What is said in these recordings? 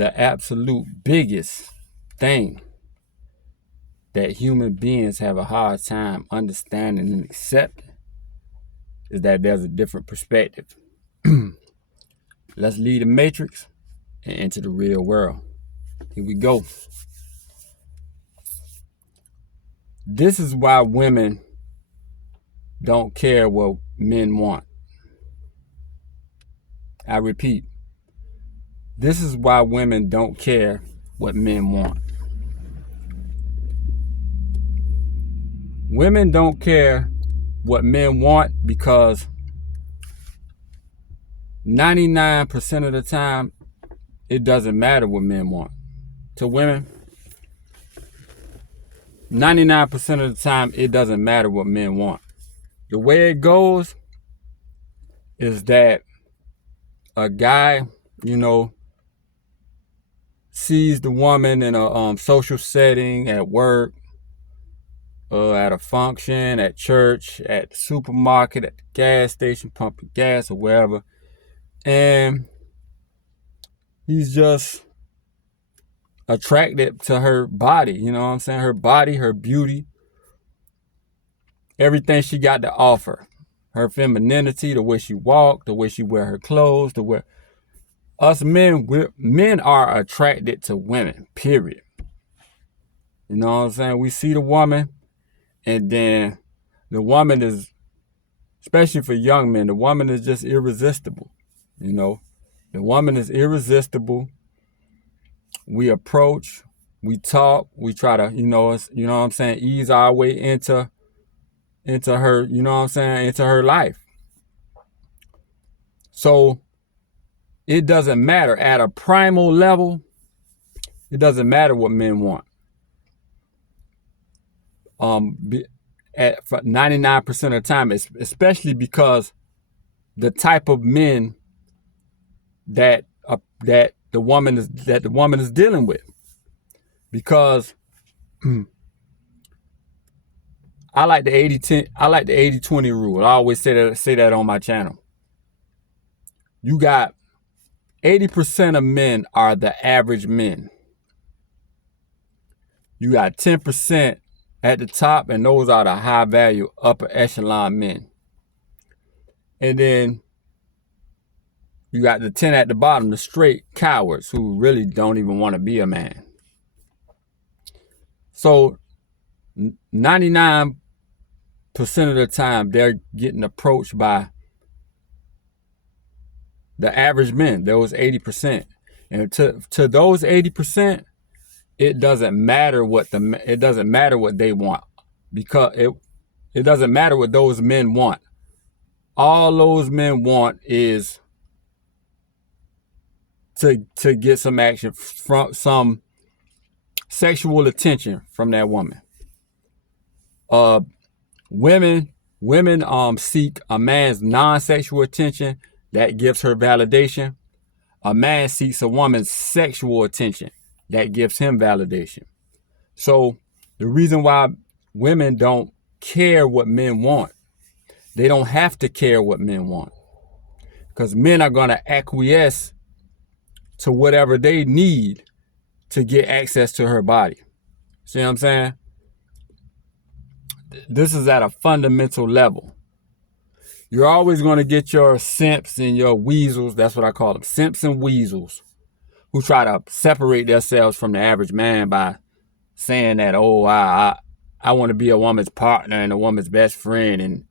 the absolute biggest thing that human beings have a hard time understanding and accepting is that there's a different perspective. Let's leave the matrix and enter the real world. Here we go. This is why women don't care what men want. I repeat, this is why women don't care what men want. Women don't care what men want because 99% of the time, it doesn't matter what men want. To women, 99% of the time, it doesn't matter what men want. The way it goes is that a guy, sees the woman in a social setting, at work, at a function, at church, at the supermarket, at the gas station, pumping gas or wherever. And he's just attracted to her body, you know what I'm saying? Her body, her beauty, everything she got to offer. Her femininity, the way she walk, the way she wear her clothes, the way us men are attracted to women, period. You know what I'm saying? We see the woman, and then the woman is, especially for young men, the woman is just irresistible. The woman is irresistible. We approach, we talk, we try to, what I'm saying, ease our way into her, into her life. So it doesn't matter at a primal level. It doesn't matter what men want. At 99% of the time, especially because the type of men that the woman is dealing with. Because I like the 80-20 rule. I always say that on my channel. You got 80% of men are the average men. You got 10% at the top, and those are the high value upper echelon men. And then you got the 10 at the bottom, the straight cowards who really don't even want to be a man. So 99% of the time, they're getting approached by the average men, those 80%. And to those 80%, it doesn't matter what they want, because it doesn't matter what those men want. All those men want is to get some action, from some sexual attention from that woman. Women seek a man's non-sexual attention that gives her validation. A man seeks a woman's sexual attention that gives him validation. So the reason why women don't care what men want, they don't have to care what men want, because men are going to acquiesce to whatever they need to get access to her body. See what I'm saying? This is at a fundamental level. You're always going to get your simps and your weasels, that's what I call them, simps and weasels, who try to separate themselves from the average man by saying that, oh, I want to be a woman's partner and a woman's best friend,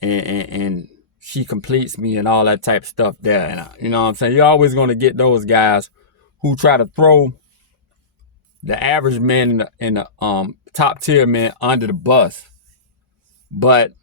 and she completes me and all that type of stuff there. And you know what I'm saying? You're always going to get those guys who try to throw the average man and the top tier men under the bus. But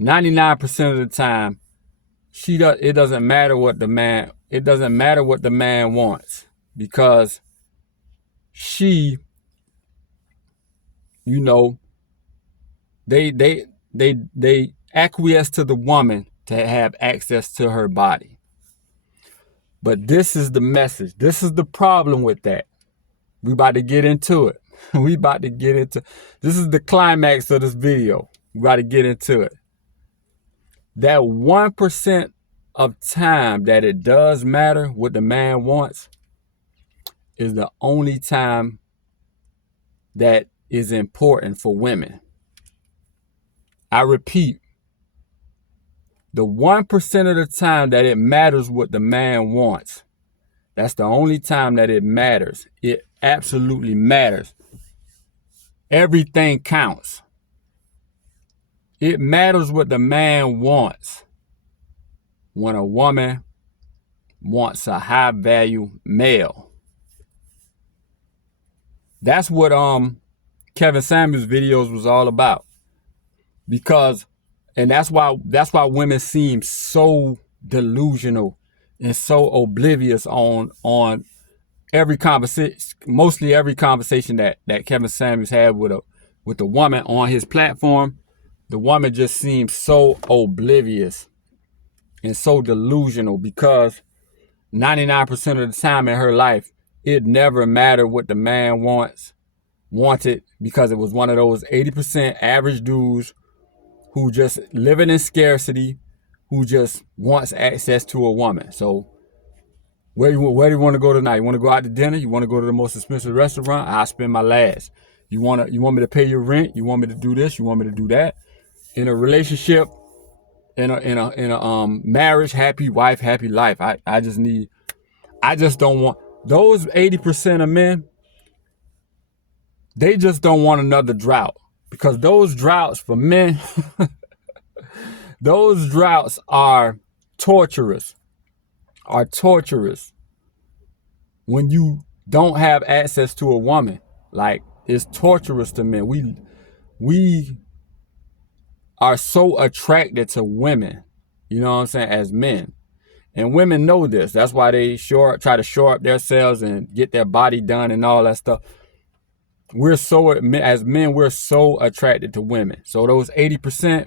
99% of the time, it doesn't matter what the man wants, because she, they acquiesce to the woman to have access to her body. But this is the message. This is the problem with that. We about to get into it. This is the climax of this video. We about to get into it. That 1% of time that it does matter what the man wants is the only time that is important for women. I repeat, the 1% of the time that it matters what the man wants, that's the only time that it matters. It absolutely matters. Everything counts. It matters what the man wants when a woman wants a high value male. That's what Kevin Samuels videos was all about. Because, and that's why women seem so delusional and so oblivious on every conversation, mostly every conversation that Kevin Samuels had with a woman on his platform. The woman just seems so oblivious and so delusional because 99% of the time in her life, it never mattered what the man wanted, because it was one of those 80% average dudes who just living in scarcity, who just wants access to a woman. So where do you want to go tonight? You want to go out to dinner? You want to go to the most expensive restaurant? I'll spend my last. You want me to pay your rent? You want me to do this? You want me to do that? In a relationship, in a marriage, happy wife, happy life. I just don't want those 80% of men. They just don't want another drought, because those droughts for men, those droughts are torturous. When you don't have access to a woman, like, it's torturous to men. We are so attracted to women, you know what I'm saying, as men. And women know this. That's why they try to shore up themselves and get their body done and all that stuff. As men, we're so attracted to women. So those 80%,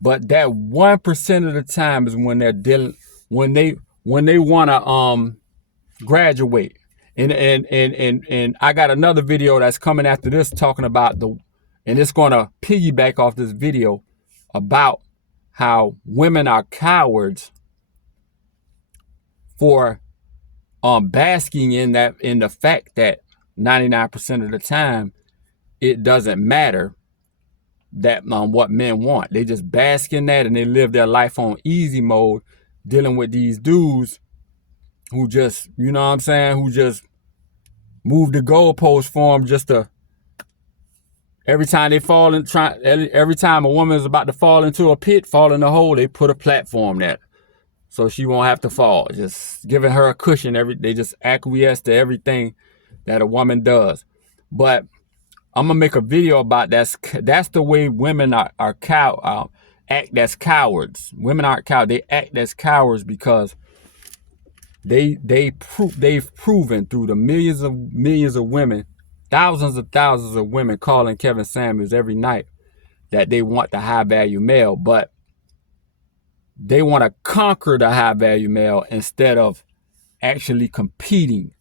but that 1% of the time is when they're dealing, when they want to graduate. And I got another video that's coming after this talking about and it's going to piggyback off this video about how women are cowards for basking in the fact that 99% of the time it doesn't matter that what men want. They just bask in that and they live their life on easy mode, dealing with these dudes who just, you know what I'm saying, who just move the goalpost for them just to, every time a woman is about to fall into a pit, fall in a hole, they put a platform there so she won't have to fall. Just giving her a cushion. They just acquiesce to everything that a woman does. But I'm gonna make a video about that's the way women act as cowards. Women aren't cowards. They act as cowards because they've proven through the millions of women, thousands of women calling Kevin Samuels every night that they want the high value male, but they want to conquer the high value male instead of actually competing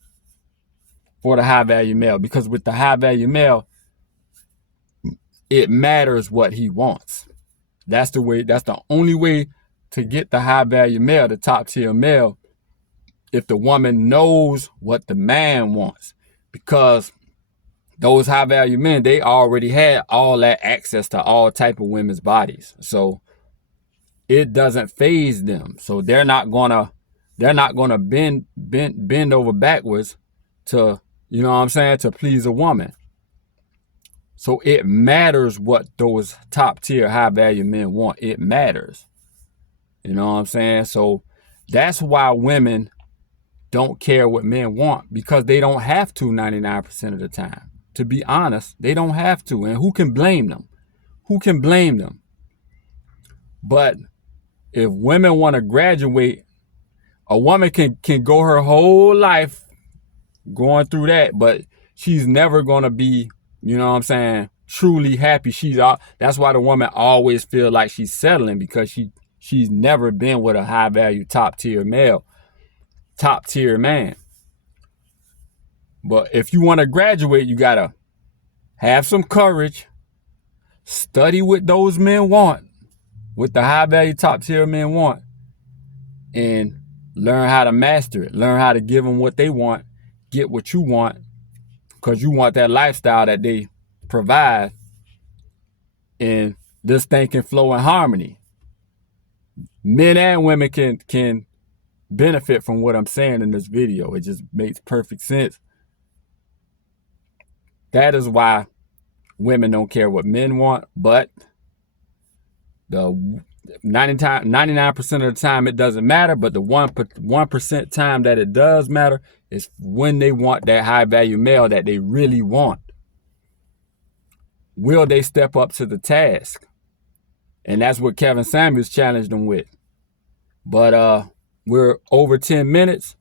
for the high value male. Because with the high value male, it matters what he wants. That's the only way to get the high value male, the top tier male, if the woman knows what the man wants. Because those high value men, they already had all that access to all type of women's bodies. So it doesn't faze them. So they're not gonna bend over backwards to, you know what I'm saying, to please a woman. So it matters what those top tier high value men want. It matters. You know what I'm saying? So that's why women don't care what men want, because they don't have to 99% of the time. To be honest, they don't have to. And who can blame them? But if women want to graduate, a woman can go her whole life going through that, but she's never going to be, you know what I'm saying, truly happy. That's why the woman always feel like she's settling, because she's never been with a high value top tier man. But if you want to graduate, you got to have some courage, study what those men want, what the high value top tier men want and learn how to master it. Learn how to give them what they want, get what you want, because you want that lifestyle that they provide, and this thing can flow in harmony. Men and women can benefit from what I'm saying in this video. It just makes perfect sense. That is why women don't care what men want, but the 99% of the time it doesn't matter, but the 1% time that it does matter is when they want that high value male that they really want. Will they step up to the task? And that's what Kevin Samuels challenged them with. But we're over 10 minutes.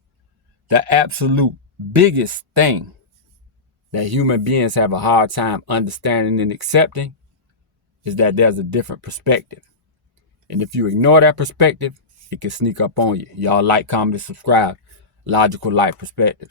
The absolute biggest thing that human beings have a hard time understanding and accepting is that there's a different perspective. And if you ignore that perspective, it can sneak up on you. Y'all like, comment, and subscribe. Logical Life Perspective.